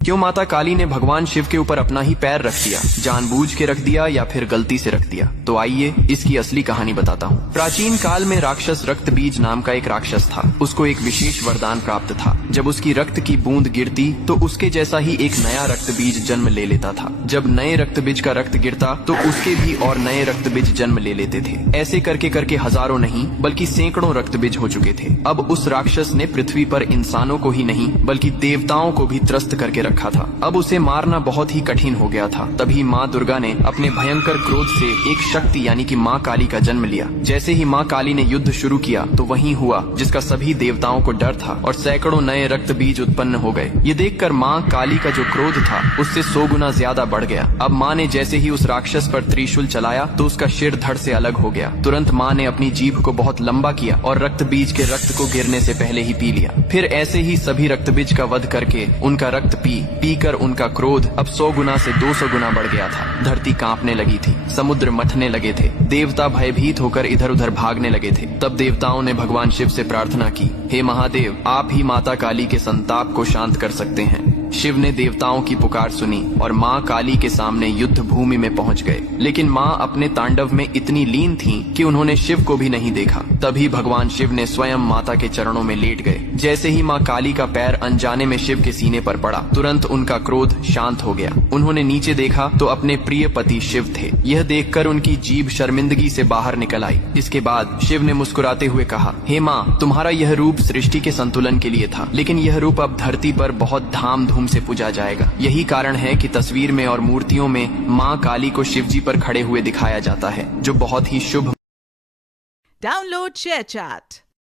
क्यों माता काली ने भगवान शिव के ऊपर अपना ही पैर रख दिया? जानबूझ के रख दिया या फिर गलती से रख दिया? तो आइए इसकी असली कहानी बताता हूँ। प्राचीन काल में राक्षस रक्तबीज नाम का एक राक्षस था। उसको एक विशेष वरदान प्राप्त था। जब उसकी रक्त की बूंद गिरती तो उसके जैसा ही एक नया रक्तबीज जन्म ले लेता था। जब नए रक्तबीज का रक्त गिरता तो उसके भी और नए रक्तबीज जन्म ले लेते थे। ऐसे करके करके हजारों नहीं बल्कि सैकड़ों रक्तबीज हो चुके थे। अब उस राक्षस ने पृथ्वी पर इंसानों को ही नहीं बल्कि देवताओं को भी त्रस्त करके रखा था। अब उसे मारना बहुत ही कठिन हो गया था। तभी माँ दुर्गा ने अपने भयंकर क्रोध से एक शक्ति यानी कि माँ काली का जन्म लिया। जैसे ही माँ काली ने युद्ध शुरू किया तो वही हुआ जिसका सभी देवताओं को डर था और सैकड़ों नए रक्त बीज उत्पन्न हो गए। ये देखकर माँ काली का जो क्रोध था उससे 100 गुना ज्यादा बढ़ गया। अब माँ ने जैसे ही उस राक्षस पर त्रिशूल चलाया तो उसका सिर धड़ से अलग हो गया। तुरंत माँ ने अपनी जीभ को बहुत लंबा किया और रक्त बीज के रक्त को गिरने से पहले ही पी लिया। फिर ऐसे ही सभी रक्त बीज का वध करके उनका रक्त पी कर उनका क्रोध अब 100 गुना से 200 गुना बढ़ गया था। धरती कांपने लगी थी, समुद्र मथने लगे थे, देवता भयभीत होकर इधर उधर भागने लगे थे। तब देवताओं ने भगवान शिव से प्रार्थना की, हे महादेव, आप ही माता काली के संताप को शांत कर सकते हैं। शिव ने देवताओं की पुकार सुनी और माँ काली के सामने युद्ध भूमि में पहुंच गए। लेकिन माँ अपने तांडव में इतनी लीन थीं कि उन्होंने शिव को भी नहीं देखा। तभी भगवान शिव ने स्वयं माता के चरणों में लेट गए। जैसे ही माँ काली का पैर अनजाने में शिव के सीने पर पड़ा, तुरंत उनका क्रोध शांत हो गया। उन्होंने नीचे देखा तो अपने प्रिय पति शिव थे। यह देखकर उनकी जीभ शर्मिंदगी से बाहर निकल आई। इसके बाद शिव ने मुस्कुराते हुए कहा, हे माँ, तुम्हारा यह रूप सृष्टि के संतुलन के लिए था, लेकिन यह रूप अब धरती पर बहुत धाम धूम से पूजा जाएगा। यही कारण है कि तस्वीर में और मूर्तियों में माँ काली को शिवजी पर खड़े हुए दिखाया जाता है, जो बहुत ही शुभ। Download share chat.